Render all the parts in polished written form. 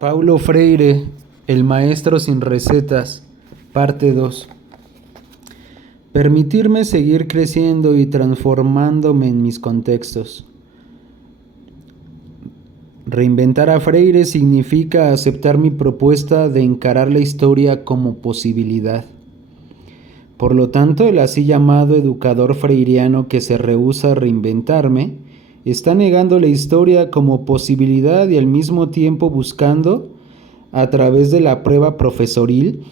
Paulo Freire, el maestro sin recetas, parte 2. Permitirme seguir creciendo y transformándome en mis contextos. Reinventar a Freire significa aceptar mi propuesta de encarar la historia como posibilidad. Por lo tanto, el así llamado educador freiriano que se rehúsa a reinventarme está negando la historia como posibilidad y al mismo tiempo buscando, a través de la prueba profesoril,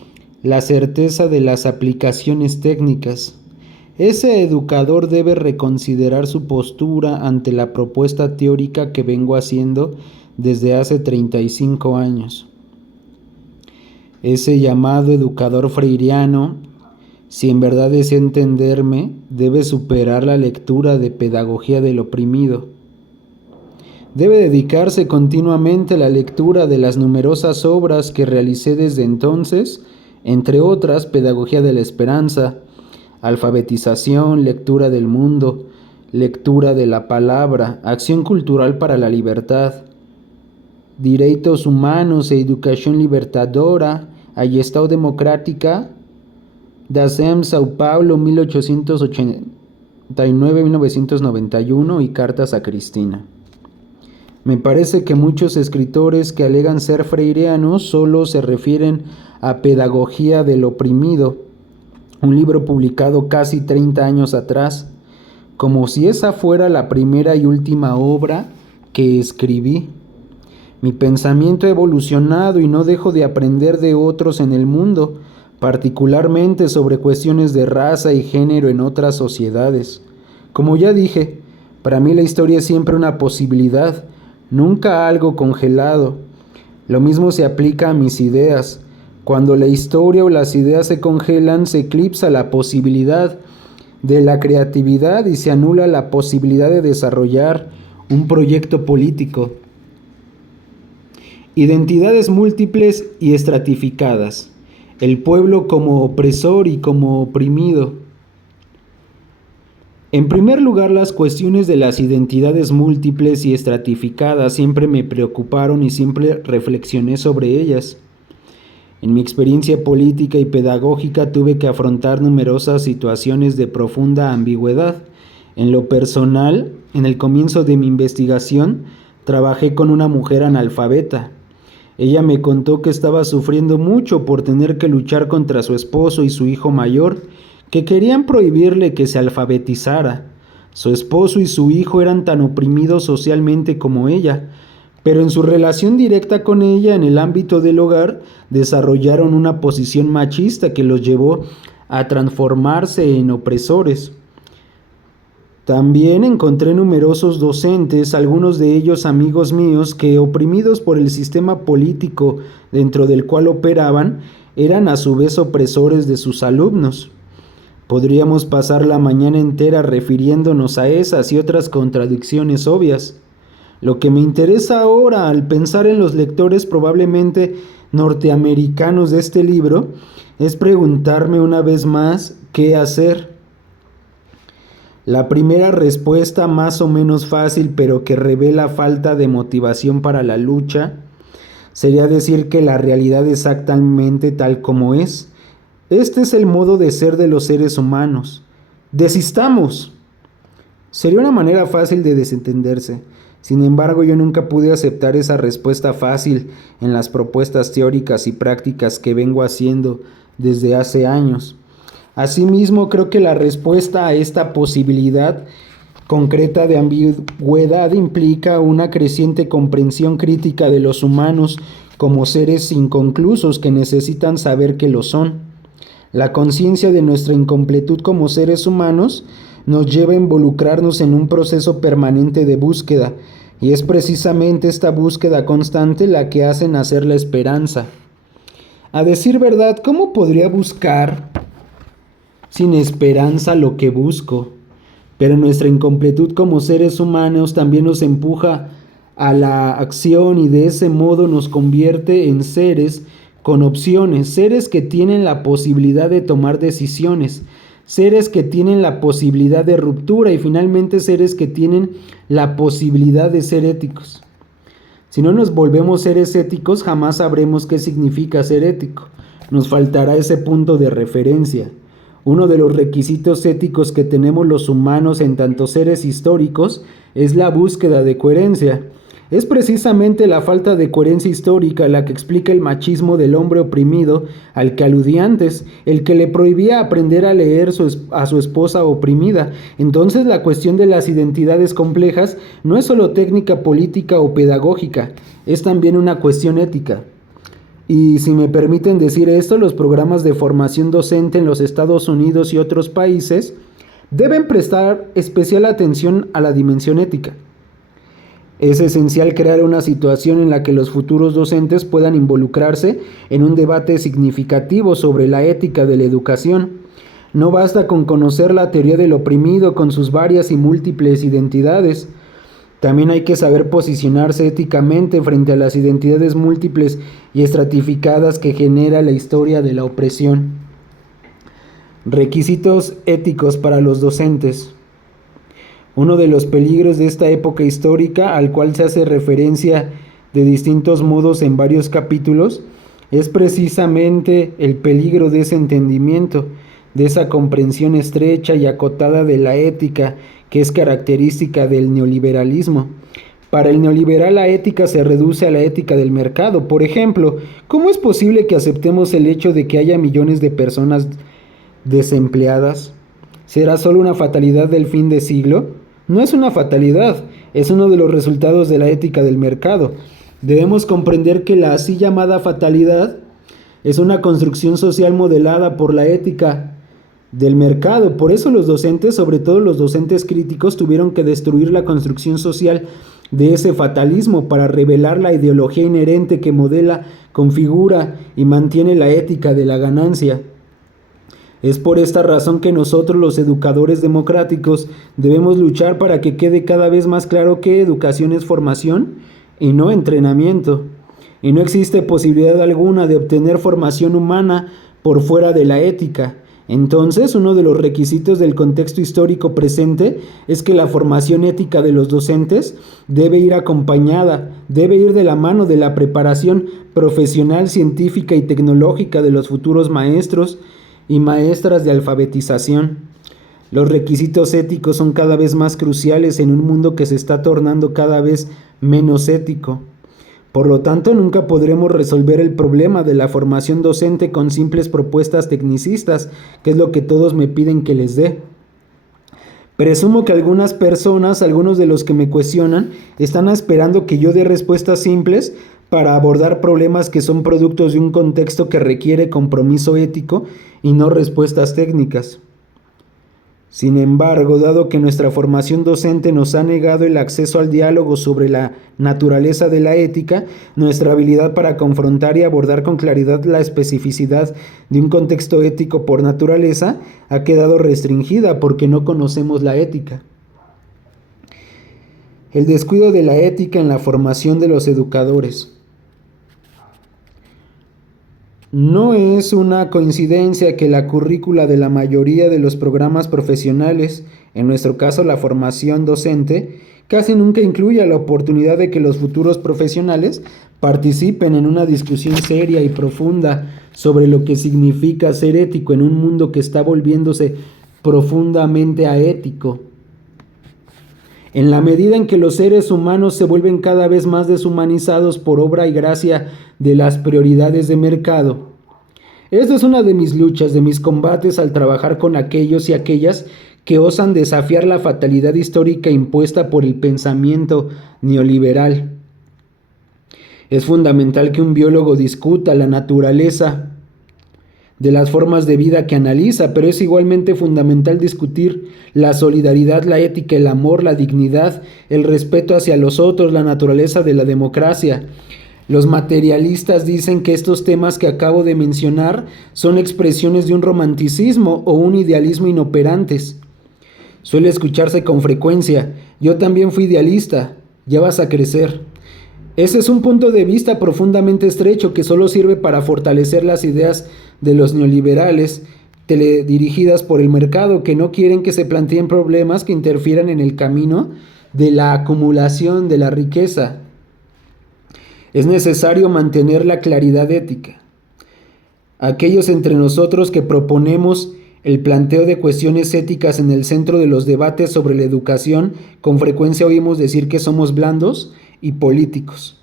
la certeza de las aplicaciones técnicas. Ese educador debe reconsiderar su postura ante la propuesta teórica que vengo haciendo desde hace 35 años. Ese llamado educador freiriano, si en verdad desea entenderme, debe superar la lectura de Pedagogía del Oprimido. Debe dedicarse continuamente a la lectura de las numerosas obras que realicé desde entonces, entre otras Pedagogía de la Esperanza, Alfabetización, Lectura del Mundo, Lectura de la Palabra, Acción Cultural para la Libertad, Direitos Humanos e Educación Libertadora, a Gestalt Democrática, Dasein São Paulo 1889-1991 y Cartas a Cristina. Me parece que muchos escritores que alegan ser freirianos solo se refieren a Pedagogía del Oprimido, un libro publicado casi 30 años atrás, como si esa fuera la primera y última obra que escribí. Mi pensamiento ha evolucionado y no dejo de aprender de otros en el mundo, particularmente sobre cuestiones de raza y género en otras sociedades. Como ya dije, para mí la historia es siempre una posibilidad, nunca algo congelado. Lo mismo se aplica a mis ideas. Cuando la historia o las ideas se congelan, se eclipsa la posibilidad de la creatividad y se anula la posibilidad de desarrollar un proyecto político. Identidades múltiples y estratificadas. El pueblo como opresor y como oprimido. En primer lugar, las cuestiones de las identidades múltiples y estratificadas siempre me preocuparon y siempre reflexioné sobre ellas. En mi experiencia política y pedagógica tuve que afrontar numerosas situaciones de profunda ambigüedad. En lo personal, en el comienzo de mi investigación, trabajé con una mujer analfabeta. Ella me contó que estaba sufriendo mucho por tener que luchar contra su esposo y su hijo mayor, que querían prohibirle que se alfabetizara. Su esposo y su hijo eran tan oprimidos socialmente como ella, pero en su relación directa con ella en el ámbito del hogar desarrollaron una posición machista que los llevó a transformarse en opresores. También encontré numerosos docentes, algunos de ellos amigos míos, que oprimidos por el sistema político dentro del cual operaban, eran a su vez opresores de sus alumnos. Podríamos pasar la mañana entera refiriéndonos a esas y otras contradicciones obvias. Lo que me interesa ahora al pensar en los lectores probablemente norteamericanos de este libro es preguntarme una vez más qué hacer. La primera respuesta, más o menos fácil, pero que revela falta de motivación para la lucha, sería decir que la realidad es exactamente tal como es. Este es el modo de ser de los seres humanos. ¡Desistamos! Sería una manera fácil de desentenderse. Sin embargo, yo nunca pude aceptar esa respuesta fácil en las propuestas teóricas y prácticas que vengo haciendo desde hace años. Asimismo, creo que la respuesta a esta posibilidad concreta de ambigüedad implica una creciente comprensión crítica de los humanos como seres inconclusos que necesitan saber que lo son. La conciencia de nuestra incompletud como seres humanos nos lleva a involucrarnos en un proceso permanente de búsqueda, y es precisamente esta búsqueda constante la que hace nacer la esperanza. A decir verdad, ¿cómo podría buscar sin esperanza lo que busco? Pero nuestra incompletud como seres humanos también nos empuja a la acción y de ese modo nos convierte en seres con opciones, seres que tienen la posibilidad de tomar decisiones, seres que tienen la posibilidad de ruptura y finalmente seres que tienen la posibilidad de ser éticos. Si no nos volvemos seres éticos, jamás sabremos qué significa ser ético. Nos faltará ese punto de referencia. Uno de los requisitos éticos que tenemos los humanos en tanto seres históricos es la búsqueda de coherencia. Es precisamente la falta de coherencia histórica la que explica el machismo del hombre oprimido al que aludí antes, el que le prohibía aprender a leer a su esposa oprimida. Entonces la cuestión de las identidades complejas no es solo técnica política o pedagógica, es también una cuestión ética. Y si me permiten decir esto, los programas de formación docente en los Estados Unidos y otros países deben prestar especial atención a la dimensión ética. Es esencial crear una situación en la que los futuros docentes puedan involucrarse en un debate significativo sobre la ética de la educación. No basta con conocer la teoría del oprimido con sus varias y múltiples identidades. También hay que saber posicionarse éticamente frente a las identidades múltiples y estratificadas que genera la historia de la opresión. Requisitos éticos para los docentes. Uno de los peligros de esta época histórica, al cual se hace referencia de distintos modos en varios capítulos, es precisamente el peligro de ese entendimiento, de esa comprensión estrecha y acotada de la ética que es característica del neoliberalismo. Para el neoliberal la ética se reduce a la ética del mercado. Por ejemplo, ¿cómo es posible que aceptemos el hecho de que haya millones de personas desempleadas? ¿Será solo una fatalidad del fin de siglo? No es una fatalidad, es uno de los resultados de la ética del mercado. Debemos comprender que la así llamada fatalidad es una construcción social modelada por la ética del mercado. Por eso los docentes, sobre todo los docentes críticos, tuvieron que destruir la construcción social de ese fatalismo para revelar la ideología inherente que modela, configura y mantiene la ética de la ganancia. Es por esta razón que nosotros, los educadores democráticos, debemos luchar para que quede cada vez más claro que educación es formación y no entrenamiento. Y no existe posibilidad alguna de obtener formación humana por fuera de la ética. Entonces, uno de los requisitos del contexto histórico presente es que la formación ética de los docentes debe ir acompañada, debe ir de la mano de la preparación profesional, científica y tecnológica de los futuros maestros y maestras de alfabetización. Los requisitos éticos son cada vez más cruciales en un mundo que se está tornando cada vez menos ético. Por lo tanto, nunca podremos resolver el problema de la formación docente con simples propuestas tecnicistas, que es lo que todos me piden que les dé. Presumo que algunas personas, algunos de los que me cuestionan, están esperando que yo dé respuestas simples para abordar problemas que son productos de un contexto que requiere compromiso ético y no respuestas técnicas. Sin embargo, dado que nuestra formación docente nos ha negado el acceso al diálogo sobre la naturaleza de la ética, nuestra habilidad para confrontar y abordar con claridad la especificidad de un contexto ético por naturaleza ha quedado restringida porque no conocemos la ética. El descuido de la ética en la formación de los educadores. No es una coincidencia que la currícula de la mayoría de los programas profesionales, en nuestro caso la formación docente, casi nunca incluya la oportunidad de que los futuros profesionales participen en una discusión seria y profunda sobre lo que significa ser ético en un mundo que está volviéndose profundamente aético. En la medida en que los seres humanos se vuelven cada vez más deshumanizados por obra y gracia de las prioridades de mercado. Esta es una de mis luchas, de mis combates al trabajar con aquellos y aquellas que osan desafiar la fatalidad histórica impuesta por el pensamiento neoliberal. Es fundamental que un biólogo discuta la naturaleza de las formas de vida que analiza, pero es igualmente fundamental discutir la solidaridad, la ética, el amor, la dignidad, el respeto hacia los otros, la naturaleza de la democracia. Los materialistas dicen que estos temas que acabo de mencionar son expresiones de un romanticismo o un idealismo inoperantes. Suele escucharse con frecuencia: yo también fui idealista, ya vas a crecer. Ese es un punto de vista profundamente estrecho que solo sirve para fortalecer las ideas de los neoliberales teledirigidas por el mercado, que no quieren que se planteen problemas que interfieran en el camino de la acumulación de la riqueza. Es necesario mantener la claridad ética. Aquellos entre nosotros que proponemos el planteo de cuestiones éticas en el centro de los debates sobre la educación, con frecuencia oímos decir que somos blandos y políticos.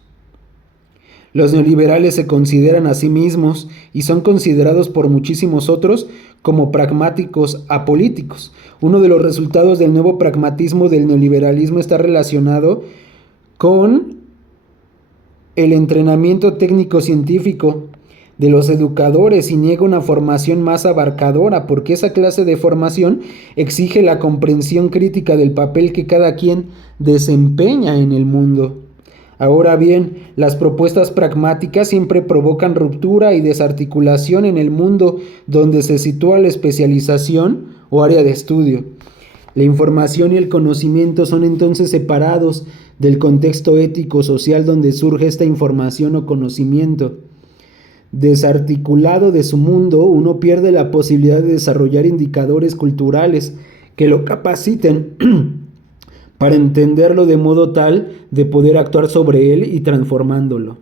Los neoliberales se consideran a sí mismos y son considerados por muchísimos otros como pragmáticos apolíticos. Uno de los resultados del nuevo pragmatismo del neoliberalismo está relacionado con el entrenamiento técnico-científico de los educadores y niega una formación más abarcadora, porque esa clase de formación exige la comprensión crítica del papel que cada quien desempeña en el mundo. Ahora bien, las propuestas pragmáticas siempre provocan ruptura y desarticulación en el mundo donde se sitúa la especialización o área de estudio. La información y el conocimiento son entonces separados del contexto ético-social donde surge esta información o conocimiento. Desarticulado de su mundo, uno pierde la posibilidad de desarrollar indicadores culturales que lo capaciten para entenderlo de modo tal de poder actuar sobre él y transformándolo.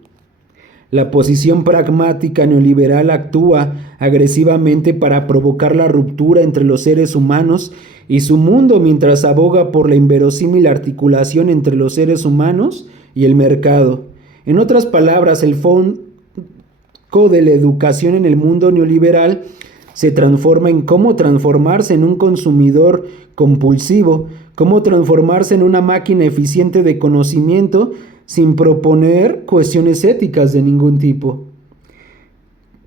La posición pragmática neoliberal actúa agresivamente para provocar la ruptura entre los seres humanos y su mundo, mientras aboga por la inverosímil articulación entre los seres humanos y el mercado. En otras palabras, el foco de la educación en el mundo neoliberal se transforma en cómo transformarse en un consumidor compulsivo, cómo transformarse en una máquina eficiente de conocimiento sin proponer cuestiones éticas de ningún tipo.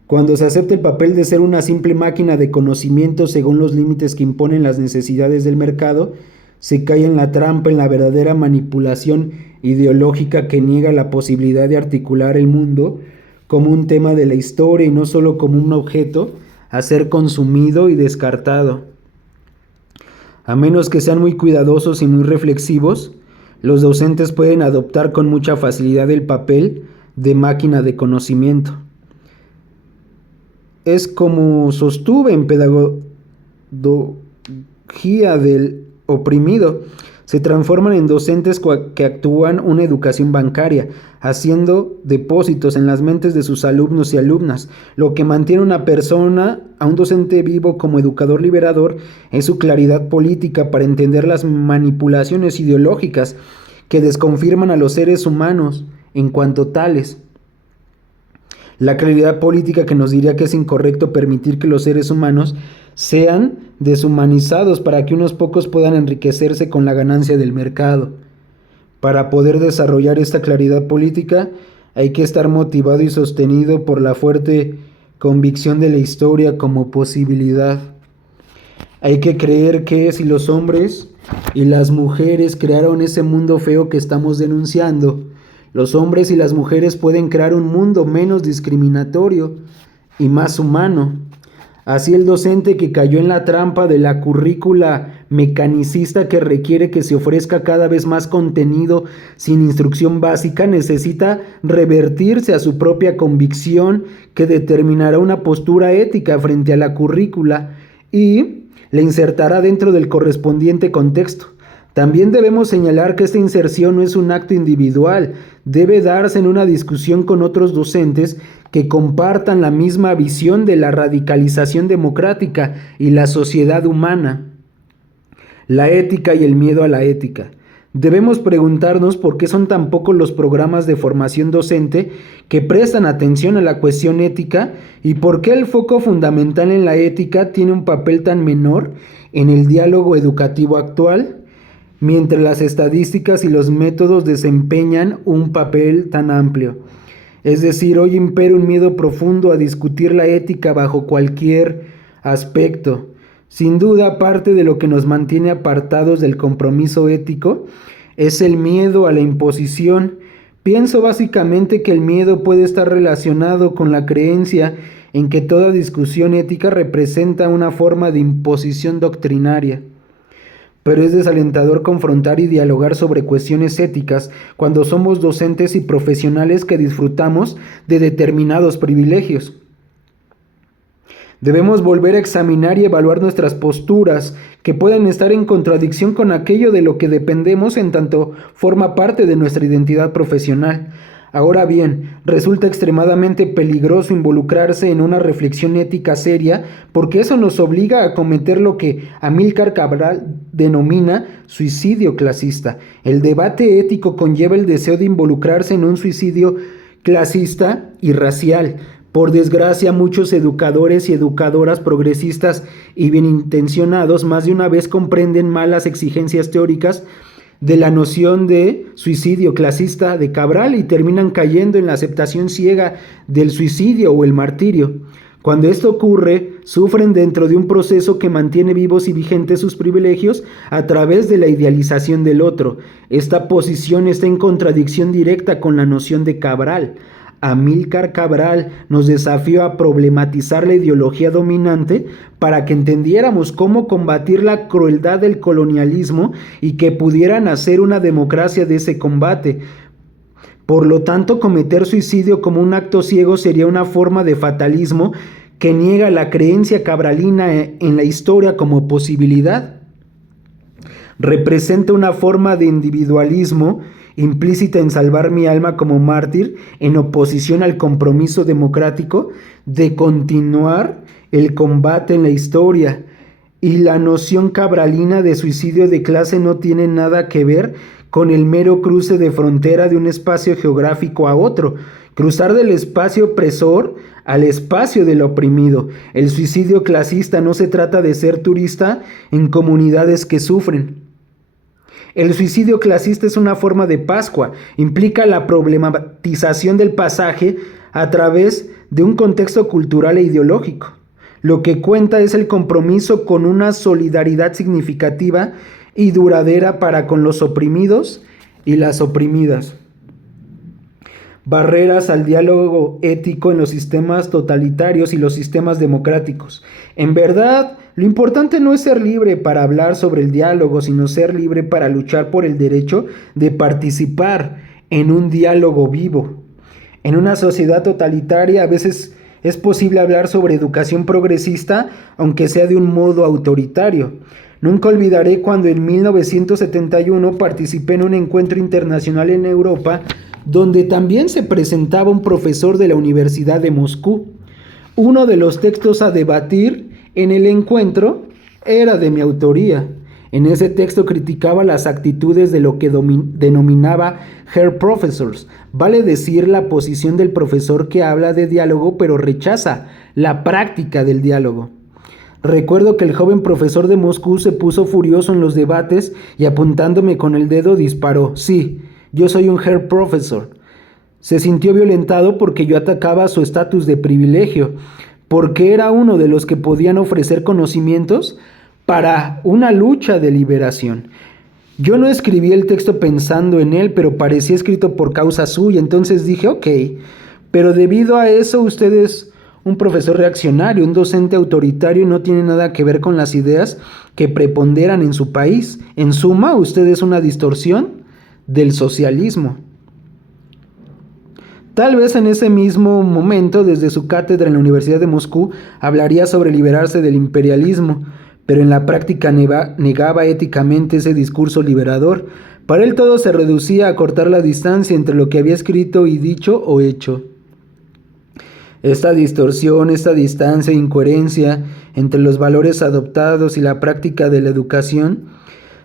Cuando se acepta el papel de ser una simple máquina de conocimiento según los límites que imponen las necesidades del mercado, se cae en la trampa, en la verdadera manipulación ideológica que niega la posibilidad de articular el mundo como un tema de la historia y no solo como un objeto a ser consumido y descartado. A menos que sean muy cuidadosos y muy reflexivos, los docentes pueden adoptar con mucha facilidad el papel de máquina de conocimiento. Es como sostuve en Pedagogía del Oprimido. Se transforman en docentes que actúan una educación bancaria, haciendo depósitos en las mentes de sus alumnos y alumnas. Lo que mantiene a un docente vivo como educador liberador, es su claridad política para entender las manipulaciones ideológicas que desconfirman a los seres humanos en cuanto tales. La claridad política que nos diría que es incorrecto permitir que los seres humanos sean deshumanizados para que unos pocos puedan enriquecerse con la ganancia del mercado. Para poder desarrollar esta claridad política hay que estar motivado y sostenido por la fuerte convicción de la historia como posibilidad. Hay que creer que si los hombres y las mujeres crearon ese mundo feo que estamos denunciando, los hombres y las mujeres pueden crear un mundo menos discriminatorio y más humano. Así el docente que cayó en la trampa de la currícula mecanicista que requiere que se ofrezca cada vez más contenido sin instrucción básica necesita revertirse a su propia convicción que determinará una postura ética frente a la currícula y la insertará dentro del correspondiente contexto. También debemos señalar que esta inserción no es un acto individual, debe darse en una discusión con otros docentes que compartan la misma visión de la radicalización democrática y la sociedad humana. La ética y el miedo a la ética. Debemos preguntarnos por qué son tan pocos los programas de formación docente que prestan atención a la cuestión ética y por qué el foco fundamental en la ética tiene un papel tan menor en el diálogo educativo actual, mientras las estadísticas y los métodos desempeñan un papel tan amplio. Es decir, hoy impera un miedo profundo a discutir la ética bajo cualquier aspecto. Sin duda, parte de lo que nos mantiene apartados del compromiso ético es el miedo a la imposición. Pienso básicamente que el miedo puede estar relacionado con la creencia en que toda discusión ética representa una forma de imposición doctrinaria. Pero es desalentador confrontar y dialogar sobre cuestiones éticas cuando somos docentes y profesionales que disfrutamos de determinados privilegios. Debemos volver a examinar y evaluar nuestras posturas, que pueden estar en contradicción con aquello de lo que dependemos en tanto forma parte de nuestra identidad profesional. Ahora bien, resulta extremadamente peligroso involucrarse en una reflexión ética seria porque eso nos obliga a cometer lo que Amílcar Cabral denomina suicidio clasista. El debate ético conlleva el deseo de involucrarse en un suicidio clasista y racial. Por desgracia, muchos educadores y educadoras progresistas y bien intencionados más de una vez comprenden mal las exigencias teóricas de la noción de suicidio clasista de Cabral y terminan cayendo en la aceptación ciega del suicidio o el martirio. Cuando esto ocurre, sufren dentro de un proceso que mantiene vivos y vigentes sus privilegios a través de la idealización del otro. Esta posición está en contradicción directa con la noción de Cabral. Amílcar Cabral nos desafió a problematizar la ideología dominante para que entendiéramos cómo combatir la crueldad del colonialismo y que pudiera nacer una democracia de ese combate. Por lo tanto, cometer suicidio como un acto ciego sería una forma de fatalismo que niega la creencia cabralina en la historia como posibilidad. Representa una forma de individualismo implícita en salvar mi alma como mártir, en oposición al compromiso democrático de continuar el combate en la historia. Y la noción cabralina de suicidio de clase no tiene nada que ver con el mero cruce de frontera de un espacio geográfico a otro, cruzar del espacio opresor al espacio del oprimido. El suicidio clasista no se trata de ser turista en comunidades que sufren. El suicidio clasista es una forma de Pascua, implica la problematización del pasaje a través de un contexto cultural e ideológico. Lo que cuenta es el compromiso con una solidaridad significativa y duradera para con los oprimidos y las oprimidas. Barreras al diálogo ético en los sistemas totalitarios y los sistemas democráticos. En verdad, lo importante no es ser libre para hablar sobre el diálogo, sino ser libre para luchar por el derecho de participar en un diálogo vivo. En una sociedad totalitaria a veces es posible hablar sobre educación progresista, aunque sea de un modo autoritario. Nunca olvidaré cuando en 1971 participé en un encuentro internacional en Europa donde también se presentaba un profesor de la Universidad de Moscú. Uno de los textos a debatir en el encuentro era de mi autoría. En ese texto criticaba las actitudes de lo que denominaba Herr Professors, vale decir la posición del profesor que habla de diálogo pero rechaza la práctica del diálogo. Recuerdo que el joven profesor de Moscú se puso furioso en los debates y apuntándome con el dedo disparó. Sí, yo soy un Herr Professor. Se sintió violentado porque yo atacaba su estatus de privilegio, porque era uno de los que podían ofrecer conocimientos para una lucha de liberación. Yo no escribí el texto pensando en él, pero parecía escrito por causa suya, entonces dije, ok, pero debido a eso usted es un profesor reaccionario, un docente autoritario y no tiene nada que ver con las ideas que preponderan en su país. En suma, usted es una distorsión del socialismo. Tal vez en ese mismo momento, desde su cátedra en la Universidad de Moscú, hablaría sobre liberarse del imperialismo, pero en la práctica negaba éticamente ese discurso liberador. Para él todo se reducía a cortar la distancia entre lo que había escrito y dicho o hecho. Esta distorsión, esta distancia e incoherencia entre los valores adoptados y la práctica de la educación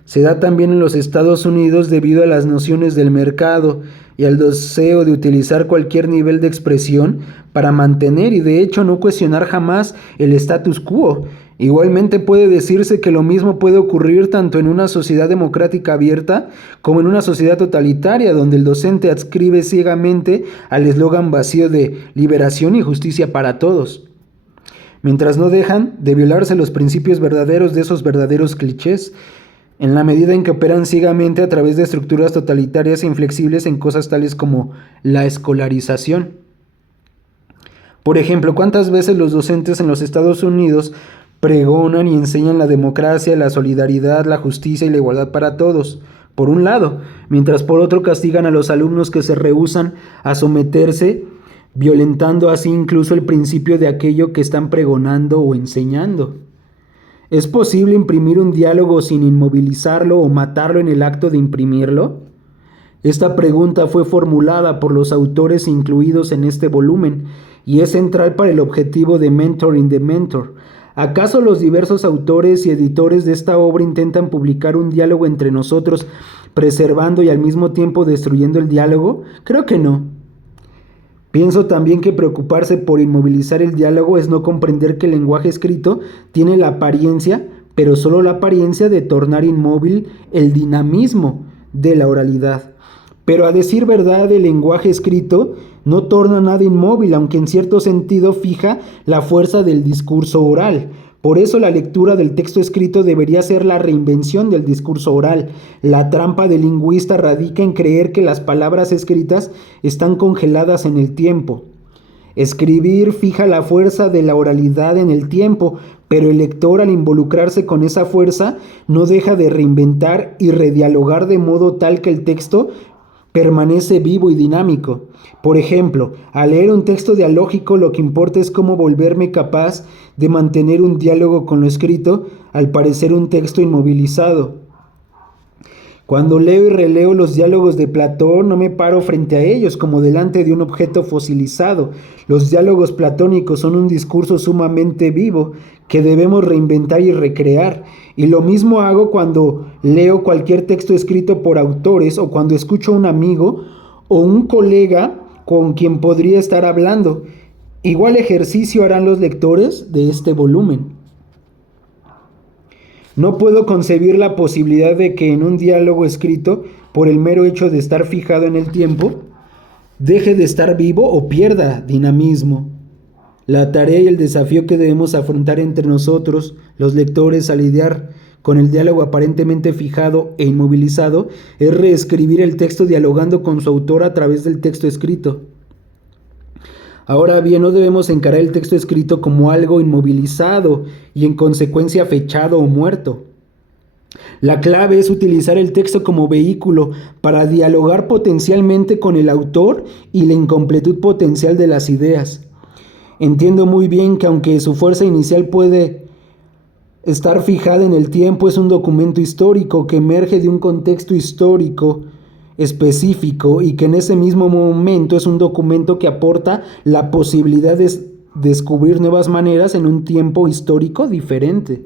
se da también en los Estados Unidos debido a las nociones del mercado y al deseo de utilizar cualquier nivel de expresión para mantener y de hecho no cuestionar jamás el status quo. Igualmente puede decirse que lo mismo puede ocurrir tanto en una sociedad democrática abierta como en una sociedad totalitaria donde el docente adscribe ciegamente al eslogan vacío de liberación y justicia para todos, mientras no dejan de violarse los principios verdaderos de esos verdaderos clichés, en la medida en que operan ciegamente a través de estructuras totalitarias e inflexibles en cosas tales como la escolarización. Por ejemplo, ¿cuántas veces los docentes en los Estados Unidos pregonan y enseñan la democracia, la solidaridad, la justicia y la igualdad para todos, por un lado, mientras por otro castigan a los alumnos que se rehúsan a someterse, violentando así incluso el principio de aquello que están pregonando o enseñando? ¿Es posible imprimir un diálogo sin inmovilizarlo o matarlo en el acto de imprimirlo? Esta pregunta fue formulada por los autores incluidos en este volumen y es central para el objetivo de Mentoring the Mentor. ¿Acaso los diversos autores y editores de esta obra intentan publicar un diálogo entre nosotros, preservando y al mismo tiempo destruyendo el diálogo? Creo que no. Pienso también que preocuparse por inmovilizar el diálogo es no comprender que el lenguaje escrito tiene la apariencia, pero solo la apariencia, de tornar inmóvil el dinamismo de la oralidad. Pero a decir verdad, el lenguaje escrito no torna nada inmóvil, aunque en cierto sentido fija la fuerza del discurso oral. Por eso la lectura del texto escrito debería ser la reinvención del discurso oral. La trampa del lingüista radica en creer que las palabras escritas están congeladas en el tiempo. Escribir fija la fuerza de la oralidad en el tiempo, pero el lector, al involucrarse con esa fuerza, no deja de reinventar y redialogar de modo tal que el texto permanece vivo y dinámico. Por ejemplo, al leer un texto dialógico, lo que importa es cómo volverme capaz de mantener un diálogo con lo escrito, al parecer un texto inmovilizado. Cuando leo y releo los diálogos de Platón, no me paro frente a ellos como delante de un objeto fosilizado. Los diálogos platónicos son un discurso sumamente vivo que debemos reinventar y recrear. Y lo mismo hago cuando leo cualquier texto escrito por autores, o cuando escucho a un amigo o un colega con quien podría estar hablando. Igual ejercicio harán los lectores de este volumen. No puedo concebir la posibilidad de que en un diálogo escrito, por el mero hecho de estar fijado en el tiempo, deje de estar vivo o pierda dinamismo. La tarea y el desafío que debemos afrontar entre nosotros, los lectores, al lidiar con el diálogo aparentemente fijado e inmovilizado, es reescribir el texto dialogando con su autor a través del texto escrito. Ahora bien, no debemos encarar el texto escrito como algo inmovilizado y en consecuencia fechado o muerto. La clave es utilizar el texto como vehículo para dialogar potencialmente con el autor y la incompletud potencial de las ideas. Entiendo muy bien que aunque su fuerza inicial puede estar fijada en el tiempo, es un documento histórico que emerge de un contexto histórico específico, y que en ese mismo momento es un documento que aporta la posibilidad de descubrir nuevas maneras en un tiempo histórico diferente.